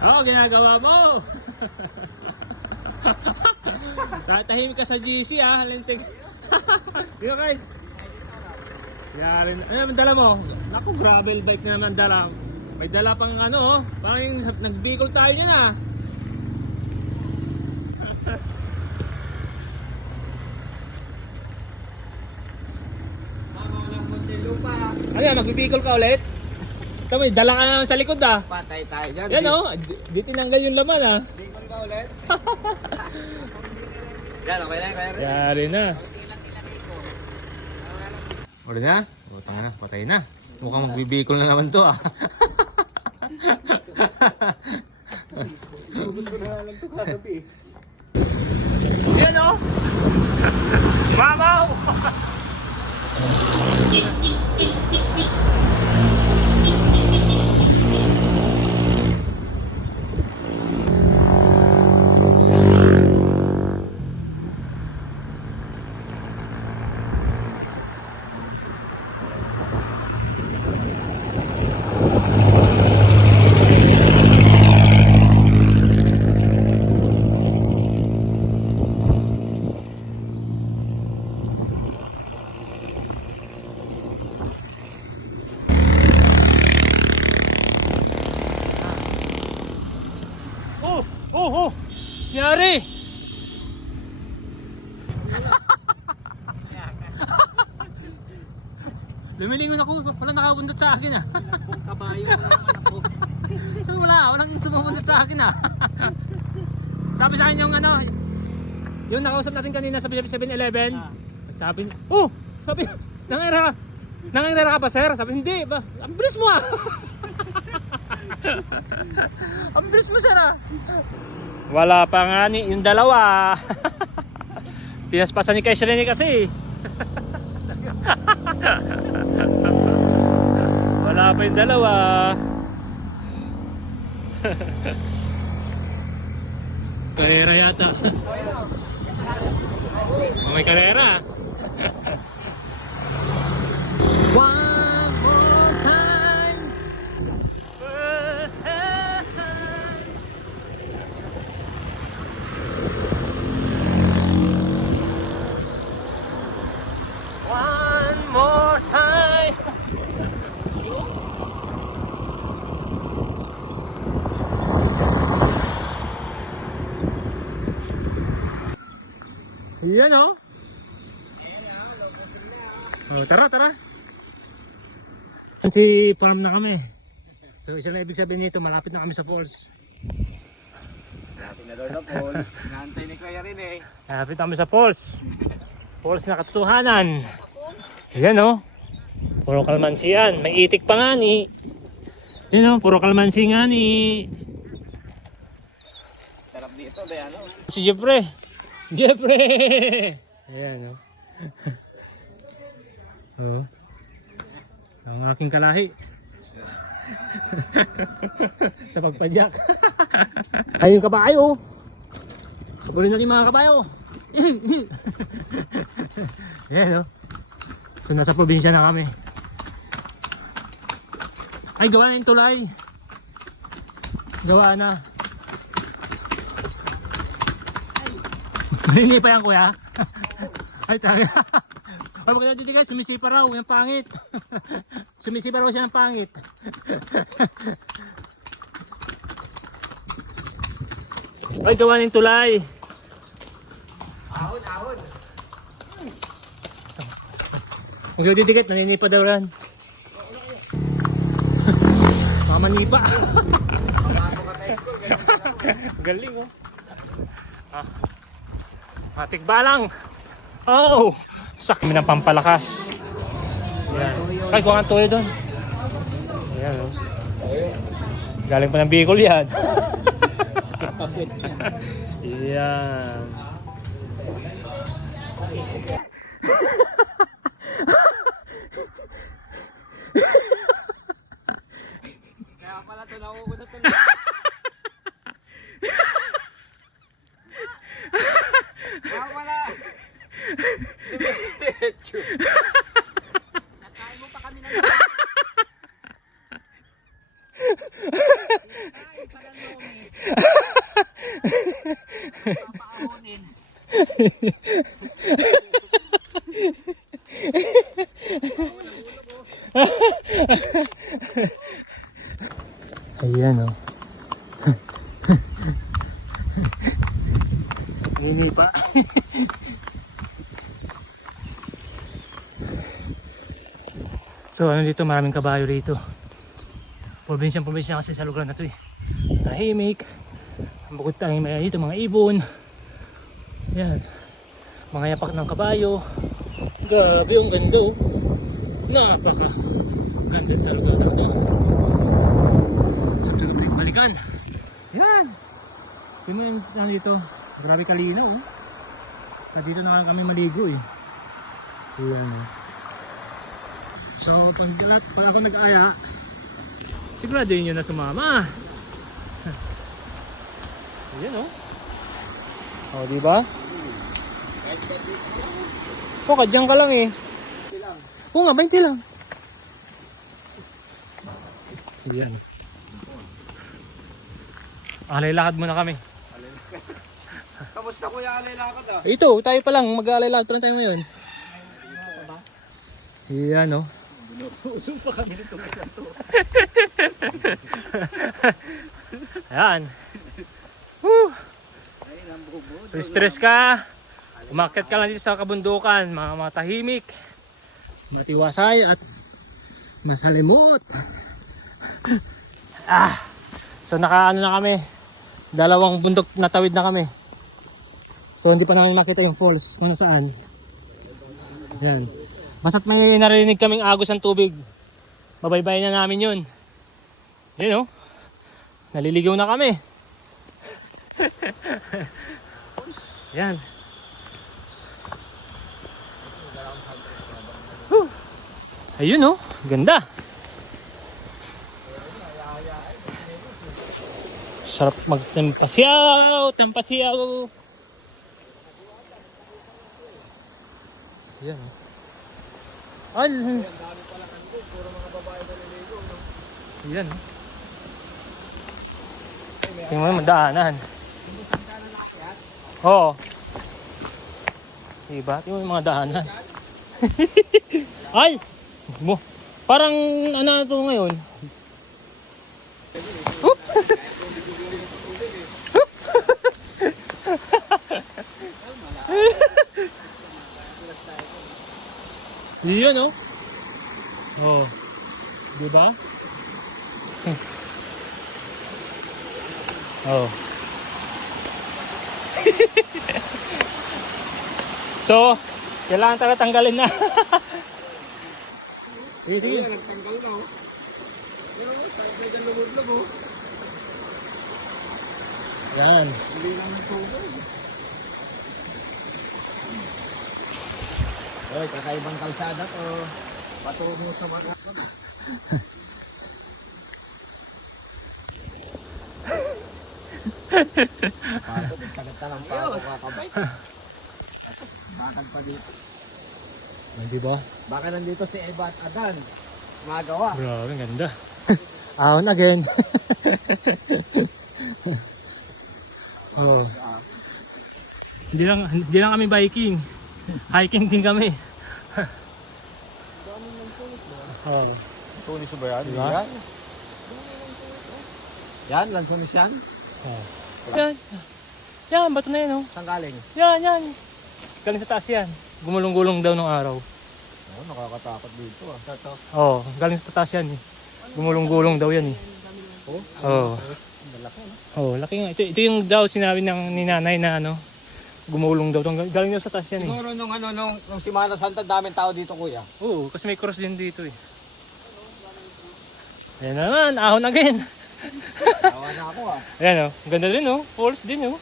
Oo, ginagawa mo. Tatahimik ka sa GC ah, lintik. Dito guys. Yari na. Ano naman dala mo? Naku, gravel bike na naman dala. May dala pang ano, parang yung nagbikol tayo niyan ah. Ano yan, magbibikol ka ulit? Ito may dala ka naman sa likod ah. Patay tayo dyan. Yan o, di tinanggal yung laman ah. Bicol ka ulit. Yan, okay na, kaya rin. Yari na. Uli na? Utang na, patay na. Mukhang magbibikol na naman to ah. Yan o! Mamaw! Oh! Yari! Lumilingon ako, wala nakabundot sa akin ah. Kabayo na naman ako. So walang sumubundot sa akin ah. Sabi sa akin yung ano, yung nakausap natin kanina sa 7-Eleven. Sabi, sabi, nangangirara ka pa sir? Sabi, hindi ba? Ang bilis mo ah. Ang bilis mo sir ah. Wala pa nga ni yung dalawa. Pinaspasan ni Kaisha Rene kasi. Wala pa yung dalawa. Karera yata. May karera. One more time. One more time. Yan o. Tara. Si farm na kami. So isa na ibig sabihin nito, malapit na kami sa falls. Malapit na daw sa falls. Inaantay ni Kuya rin eh. Malapit na kami sa falls. Falls na katotohanan. Yan o. Puro kalmansi yan. May itik pa nga ni. Yan o, puro kalmansi nga ni. Sarap dito, Bayano. Si Jeffrey. Ayan o. Ang aking kalahi. Sa pagpadyak. Ayun yung kabayo. Kapunin natin mga kabayo. Ayan o. So nasa probinsya na kami. Ay gawa na yung tulay. Gawa na. Hindi pa yan kuya. Ay tayo. Ay magkaya dito guys, sumisipa raw, yung pangit. Sumisipa raw siya ng pangit. Ay gawa na yung tulay. Ahon. Huwag didikit, naninipa daw ran. Mamanipa. Pamasok ka tayo ko. Galing oh. Matik balang. Oh! Sakmi ng pampalakas. Yan. Ay, kuha kang tuyo doon. Ayan oh. Galing pa ng Bicol yan. Yan. Kaya pala ito, nakukunat ito. Kaya pala. Nakain mo pa kami ng nakain pala nomi. Ayan oh. Hindi pa. So ano dito, maraming kabayo rito. Probinsya kasi sa lugar na to eh. Tahimik. Bukod tayong may dito mga ibon. Yan. Mga yapak ng kabayo. Grabe yung ganda oh. Napaka ganda sa lugar na to. So balikan. Yan. Tingnan yung ano dito. Grabe kalinaw oh. At dito na kami maligo eh. Yan oh. So pag ako nag-aya, sigurado yun na sumama. Ayan oh. Oh, di ba? Oh, kadyang ka lang eh. Oo nga, 20 lang. Ayan. Alay lakad muna kami. Kamusta kuya alay lakad ah? Ito, tayo pa lang. Mag-alay lakad pa lang tayo ngayon. Ayan oh. Usong pa kami nito ngayon to. Ayan. Woo! Ay, nambubo. So, stress ka. Umakyat ka lang dito sa kabundukan. Mga tahimik. Matiwasay at masalimot. So nakaano na kami. Dalawang bundok natawid na kami. So hindi pa namin makita yung falls kung saan. Yan. Basta't may narinig kaming agos ng tubig, babaybay na namin yun. Yun o. Naliligaw na kami. Yan. Ayun o. Ganda. Sarap magtampasyaw. Tampasyaw. Yan o. Al. Yan o. Tingnan mo daanan. Oo. Diba? Tingnan mo yung mga daanan. Ay! Mo. Parang ano na ito ngayon? Hup! Yan oh. Oh. Diba? Oh. So, kailangan talaga tanggalin na. Sige, sige. Nagtanggal na oh. Medyo lumudlog oh. Yan. Hindi lang ng tubig. Oy, kakaibang kalsada to. Patungo sa mga pato, sagad na ng pato kakabay. Bakit pa dito? Diba? Baka nandito si Eva at Adan. Magawa. Grabe, ganda. Ahon again. Oh. Hindi lang kami biking. Hiking din kami. Oh. Tunis ba yan? Diba? Yan. Yan, lansunis yan. Oh. Yan. Yan, bato na yan oh. Saan galing? Yan, yan. Galing sa taas yan. Gumulong-gulong daw nung araw. Oh, nakakatakot dito ah. Tato. Oh, galing sa taas yan eh. Gumulong-gulong daw yan eh. Oh? Oh. Malaki no? Oh, laki nga. Ito yung daw sinabi ng ni nanay na ano, gumulong daw. Galing daw sa taas yan eh. Siguro nung Semana Santa daming tao dito kuya. Oo, kasi may cross din dito eh. Ayan na naman, ahon again. Tawa na ako ah. Ayan oh, ganda din oh. Falls din oh.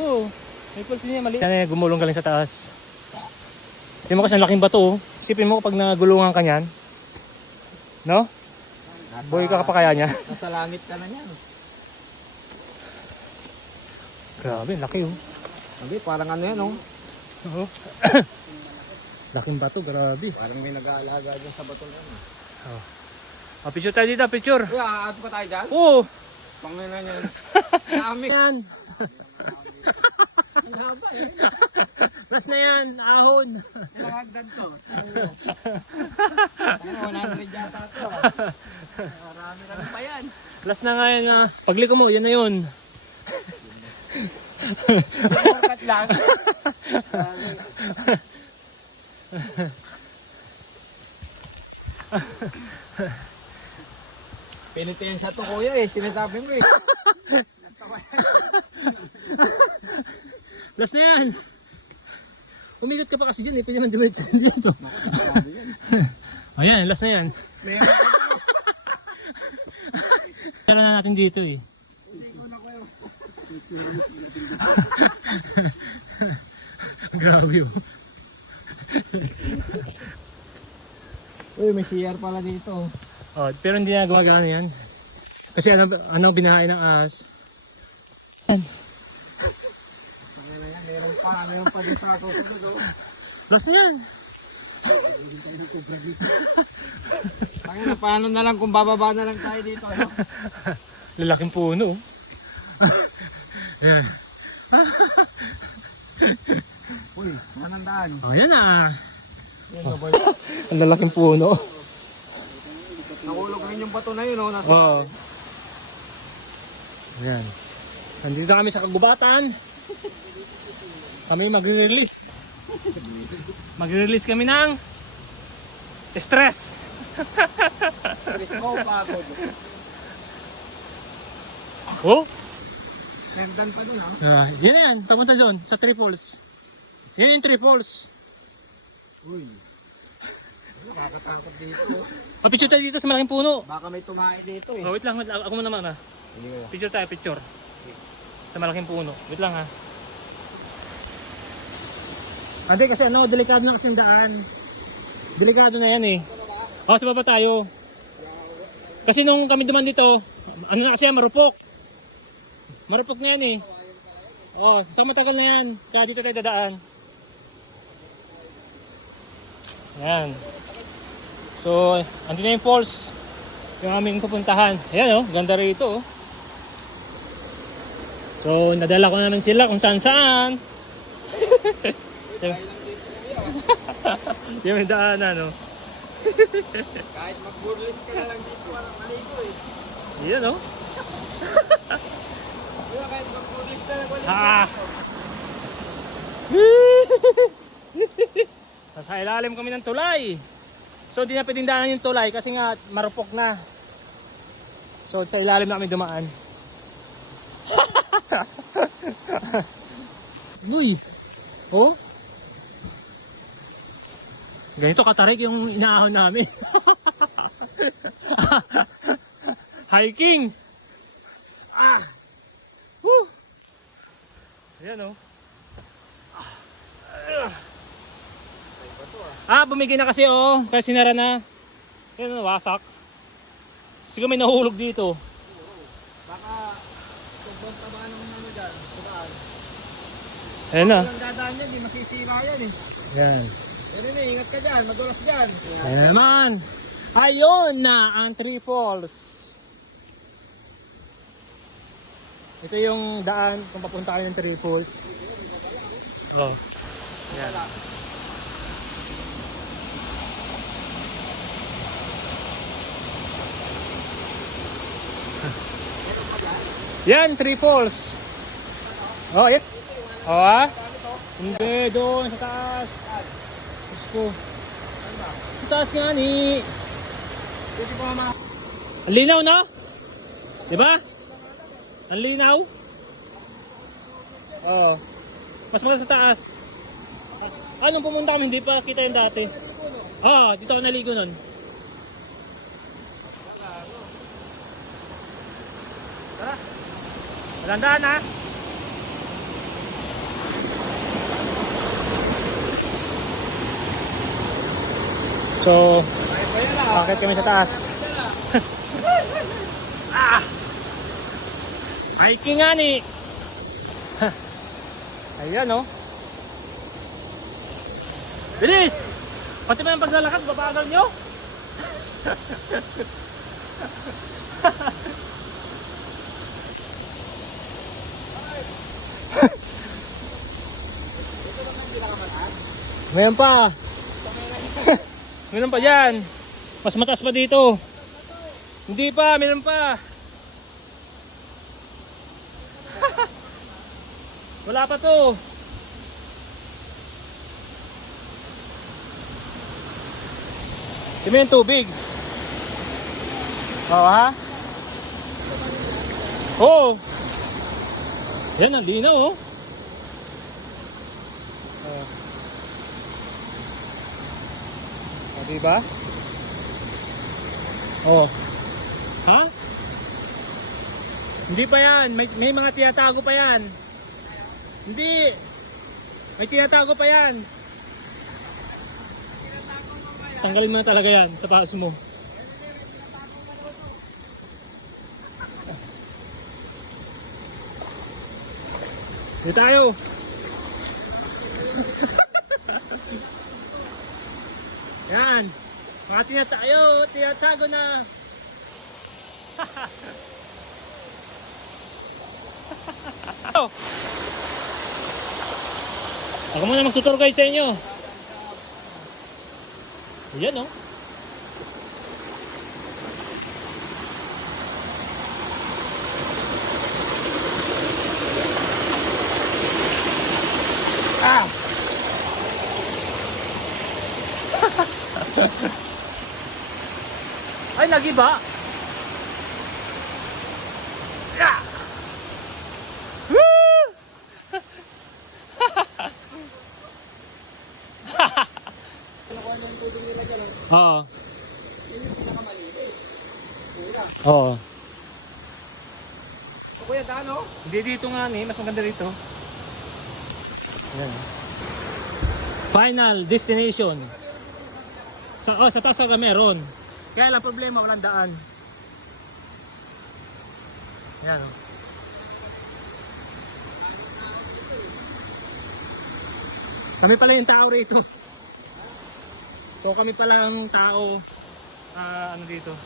Oo, may falls din yan, maliit. Yan eh, gumulong galing sa taas. Hindi mo kasi ang laking bato oh. Isipin mo kapag nagulungan ka niyan. No? Boy ka pa kaya niya. Nasa langit ka na niyan. Grabe, laki oh. Hindi, parang ano yan oh. Oo. Laking bato, grabe. Parang may nag-aalaga dyan sa bato na yan. Oh. Oh, picture tayo dito, picture. Kuya, aato pa tayo dyan? Oo. Pangina niyan. Naamik. Yan. Ang haba eh. Last na yan, ahon. Ilang hagdan to? Ano, 100 yata to. Marami pa yan. Last na nga yan. Pagliko mo, yun na yun. Shortcut lang. Pinitiyan sa to kuya eh, sinasabi mo eh. Last na yan. Umigot ka pa kasi dyan eh. Pwede naman dumiretso dito. Ayan, last na yan. Kailan na natin dito eh. Grabe yun. Uy, may CR pala dito. Oh, pero hindi na gumagana yan. Kasi anong binahay ng ahas. Yan. Meron pa dito ako. Last na yan. Paano na lang kung bababa na lang tayo dito. No? Lalaking puno. Yan. Uy, manandaan. Oh, yan ah. Yan na ba? Ang lalaking puno. Nakulog rin yung bato na yun. Oh, nasa Oo. Yan. Nandito kami sa kagubatan. Kami magre-release. Magre-release kami ng stress. Stress ko, pagod. Oh? Nendan pa dun ha. Yan na yan. Papunta doon sa Triples. Yan yung Triples. Uy. Nakakatakot dito. Papicture tayo dito sa malaking puno. Baka may tumae dito eh. Oh, wait lang. Ako muna naman ah. Sige kuya. Picture tayo, picture. Sa malaking puno. Wait lang ha. Ate kasi delikado na kasi yung daan. Delikado na yan eh. Oh, sa baba tayo. Kasi nung kami duman dito, na kasi marupok. Marupok na yan eh. Oh, sa matagal na yan. Kaya dito tayo dadaan. Ayan. So, andun na yung falls. Yung aming pupuntahan. Ayan oh, ganda rito oh. So, nadala ko naman sila kung saan saan. Yung daanan no. Kahit mag-burlist ka na lang dito, walang maligo eh. Yan oh. Kuya, kahit mag-burlist ka lang maligo. Ah. Nasa ilalim kami ng tulay. So di na pwedeng daanan yung tulay kasi nga marupok na. So sa ilalim na kami dumaan. Uy. Oh. Ganito katarik yung inaahon namin. Hiking. Ah. Woo. Ayan oh. Bumigay na kasi oh, kasi sinara na. Yan wasak. Siguro may nahulog dito. Baka sobrang taba ng ano dyan. Saan? Ayan na. Walang dadaan yan, di masisira yan eh. Yan. Yan eh, ingat ka dyan, madulas dyan. Ayan naman. Ayun na ang Triples. Ito yung daan kung papunta kayo ng Triples. Oh. Yan. Yan, Triples. Oh, yan. Oh, ah? Hindi, doon sa taas. Diyos ko. Sa taas nga ni. Pwede pa ma... Ang linaw na? Diba? Ang linaw? Oo. Mas maganda sa taas. Nung pumunta kami, hindi pa kita yung dati. Dito ako naligo nun. Tara. Malandaan ha. So, bakit kami sa taas? Hiking nga ni. Ayan oh. Bilis! Pati ba yung paglalakad, babagal nyo? Mayroon pa. Mayroon pa dyan. Mas mataas pa dito. Hindi pa, mayroon pa. Wala pa to. Ito yung tubig. Oo ha? Oo. Yan, ang linaw oh. Diba? Oh. Ha? Hindi pa yan. May mga tinatago pa yan. Hindi. May tinatago pa yan. Tanggalin mo na talaga yan sa paos mo. Dito tayo. Yan. Mga tinatago na. Ako muna magtutur guide sa inyo. Yan oh. Ah! Ay, nagiba. Yeah! Woo! Oo. Yun yung pinakamaliit. Kuya. Oo. Kuya, daan o? Hindi dito nga ni, mas maganda dito. Ayan. Final destination. Sa taas ka meron. Kaya lang problema, walang daan. Ayan. Kami pala yung tao rito. So kami pala ang tao ano dito.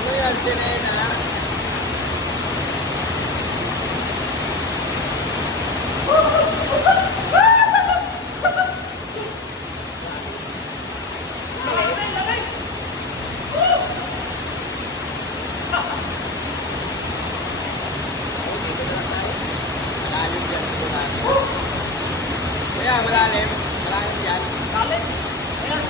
Ano yan, sirena? Malalim yan po natin. Kuya, malalim. Malalim yan. Malalim? Ayan.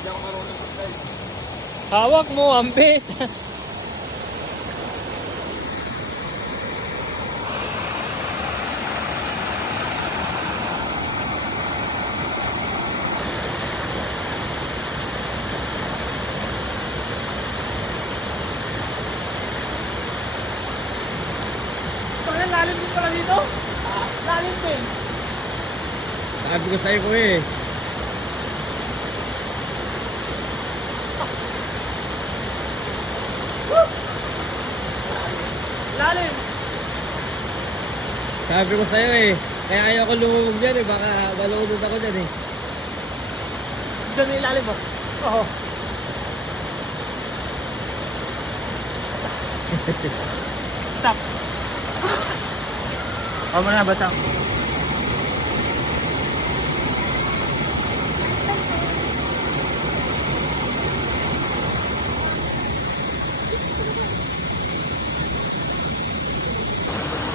Hindi ako marunong mag-drive. Hawak mo, ambit. Lalim din pala dito? Lalim din. Sabi ko sa'yo ko eh. Lalim. Sabi ko sa'yo eh. Kaya ayaw ko lumubog dyan eh. Baka malunod ako dyan eh. Diyan may ilalim mo. Oo. Stop. O mo na, basta.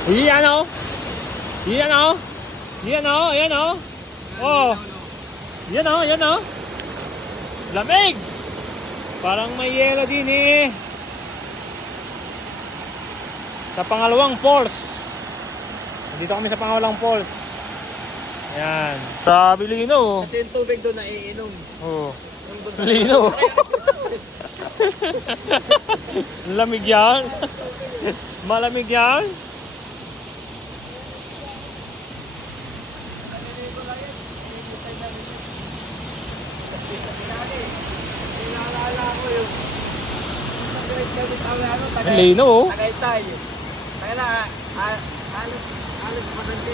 Iyan o. Iyan o. Iyan o. Ayan o. Oh. Yan o. Yan o. Lamig. Parang may yelo din eh. Sa pangalawang falls. Dito kami sa Pangawalang Falls. Ayan. Sabi lino. Kasi yung tubig doon naiinom. Oo. Lino. Lamig yan. Malamig yan. Naalala ko yung Lino. Tagaytay. Kaya na, halos madante.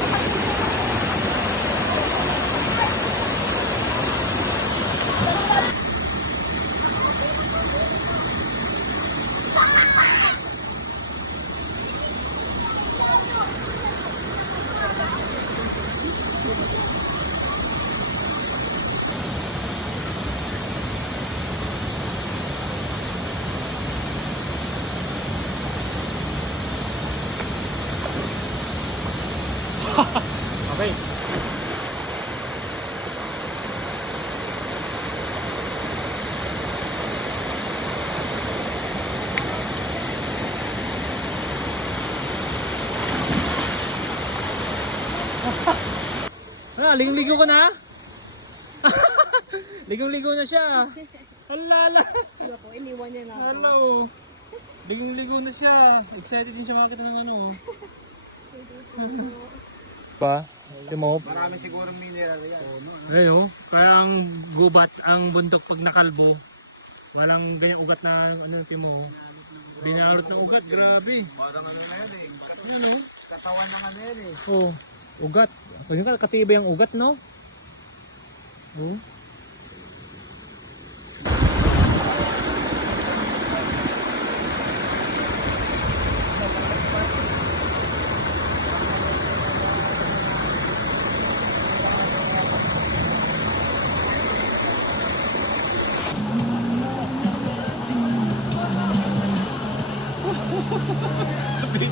Okay. Ligo-ligo ko na. Ligo-ligo na siya. Halala. Wala po, iniwan niya na ako. Hala oh. Ligo-ligo na siya. Excited din siya makakita ng ano. Pa? Timo? Marami sigurong mineral yan. Ayun, kaya ang gubat, ang bundok pag nakalbo, walang ganyang ugat na ano timo. Binarot ng ugat, grabe. Parang ano na yun eh. Ano? Katawan ng ano yan eh. Oh, ugat. Kasi katibay ang ugat, no? Oh.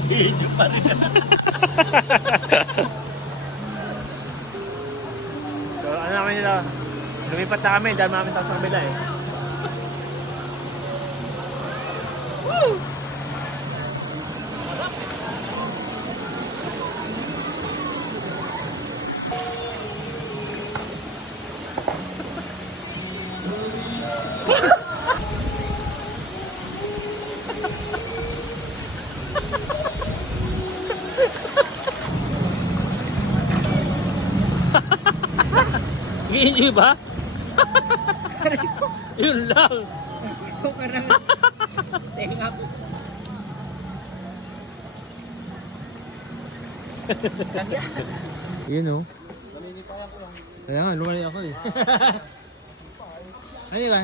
Video pa rin. So, ano namin nila? Lumipat na kami dahil namin sa kabila eh. Nag-enjoy ba? Yun lang. Gusto ka na. Tingap. Yun o. Kaya nga, lumali ako eh. Ano ka?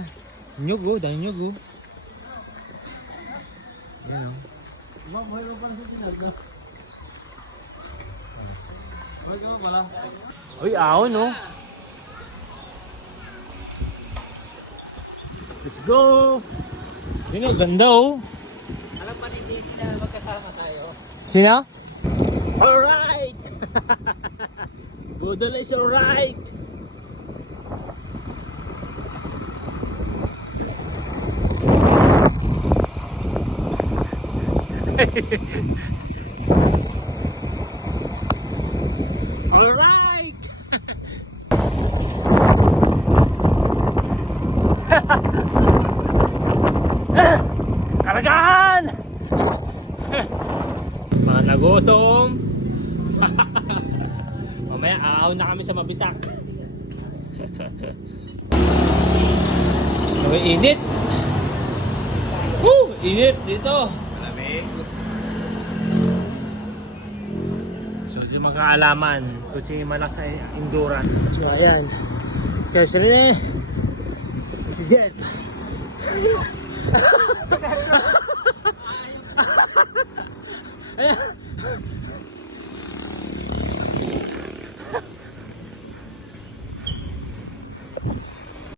Nyug o, dahil nyug o. Yan o. Mayroon pa sa tinagda. Huwag ka pala. Uy, ahon o. Let's go! Yun o, ganda o. Alam pa ni Daisy na magkasama tayo. Sino? Alright! Budol is alright! Alright! Karagahan! Mga nagutom. Mamaya aaw na kami sa mabitak. May init. Woo! Init dito. Malamig. So di magkaalaman kung sino malakas sa endurance. So ayan. Kaya si Rene. Si Jet.